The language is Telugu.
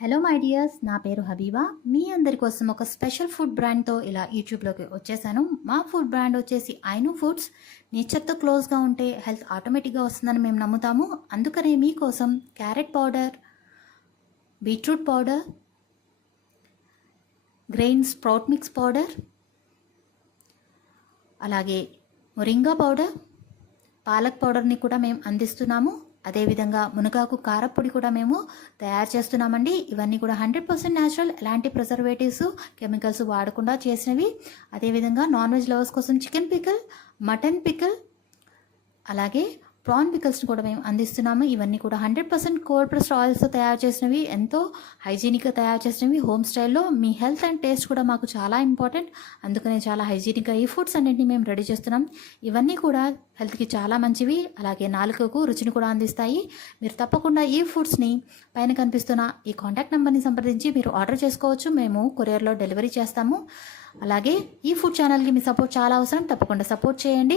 హలో మై డియర్స్, నా పేరు హబీబా. మీ అందరి కోసం ఒక స్పెషల్ ఫుడ్ బ్రాండ్తో ఇలా యూట్యూబ్లోకి వచ్చేసాను. మా ఫుడ్ బ్రాండ్ వచ్చేసి ఐను ఫుడ్స్. నేచర్తో క్లోజ్గా ఉంటే హెల్త్ ఆటోమేటిక్గా వస్తుందని మేము నమ్ముతాము. అందుకనే మీకోసం carrot powder, beetroot powder, grain sprout mix powder, అలాగే మొరింగా పౌడర్, పాలక్ పౌడర్ని కూడా మేము అందిస్తున్నాము. అదేవిధంగా మునగాకు కారప్పొడి కూడా మేము తయారు చేస్తున్నామండి. ఇవన్నీ కూడా 100% న్యాచురల్, ఎలాంటి ప్రిజర్వేటివ్స్, కెమికల్స్ వాడకుండా చేసినవి. అదేవిధంగా నాన్ వెజ్ లవర్స్ కోసం చికెన్ పికల్, మటన్ పికల్, అలాగే ప్రాన్ పికల్స్ని కూడా మేము అందిస్తున్నాము. ఇవన్నీ కూడా 100% కోల్డ్ ప్రెస్డ్ ఆయిల్స్తో తయారు చేసినవి, ఎంతో హైజీనిక్గా తయారు చేసినవి, హోమ్ స్టైల్లో. మీ హెల్త్ అండ్ టేస్ట్ కూడా మాకు చాలా ఇంపార్టెంట్. అందుకనే చాలా హైజీనిక్గా ఈ ఫుడ్స్ అన్నింటినీ మేము రెడీ చేస్తున్నాం. ఇవన్నీ కూడా హెల్త్కి చాలా మంచివి, అలాగే నాలుకకు రుచిని కూడా అందిస్తాయి. మీరు తప్పకుండా ఈ ఫుడ్స్ని పైన కనిపిస్తున్న ఈ కాంటాక్ట్ నెంబర్ని సంప్రదించి మీరు ఆర్డర్ చేసుకోవచ్చు. మేము కొరియర్లో డెలివరీ చేస్తాము. అలాగే ఈ ఫుడ్ ఛానల్కి మీ సపోర్ట్ చాలా అవసరం. తప్పకుండా సపోర్ట్ చేయండి.